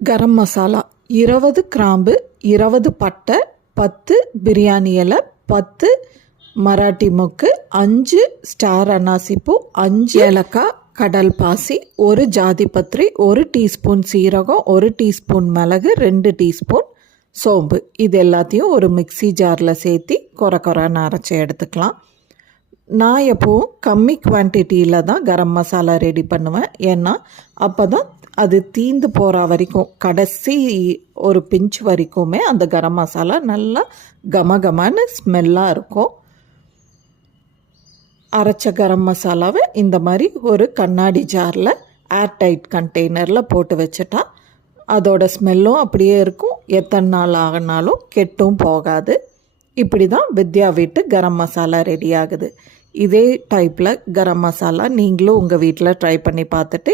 கரம் மசாலா 20 கிராம்பு, 20 பட்டை, 10 பிரியாணி இலை, 10 மராட்டி மொக்கு, 5 ஸ்டார் அன்னாசிப்பூ, 5 ஏலக்காய், கடல் பாசி, 1 ஜாதிபத்திரி, 1 டீஸ்பூன் சீரகம், 1 டீஸ்பூன் மிளகு, 2 டீஸ்பூன் சோம்பு. இது எல்லாத்தையும் ஒரு மிக்ஸி ஜாரில் சேர்த்து கொரன்னு அரைச்சி எடுத்துக்கலாம். நான் எப்போவும் கம்மி குவான்டிட்டியில் தான் கரம் மசாலா ரெடி பண்ணுவேன். ஏன்னா அப்போ தான் அது தீந்து போகிற வரைக்கும், கடைசி ஒரு பிஞ்ச் வரைக்குமே அந்த கரம் மசாலா நல்லா கமகமான ஸ்மெல்லாக இருக்கும். அரைச்ச கரம் மசாலாவை இந்த மாதிரி ஒரு கண்ணாடி ஜாரில் ஏர்டைட் கண்டெய்னரில் போட்டு வச்சுட்டா அதோட ஸ்மெல்லும் அப்படியே இருக்கும். எத்தனை நாள் ஆகினாலும் கெட்டும் போகாது. இப்படி தான் வித்யா வீட்டு கரம் மசாலா ரெடி ஆகுது. இதே டைப்பில் கரம் மசாலா நீங்களும் உங்கள் வீட்டில் ட்ரை பண்ணி பார்த்துட்டு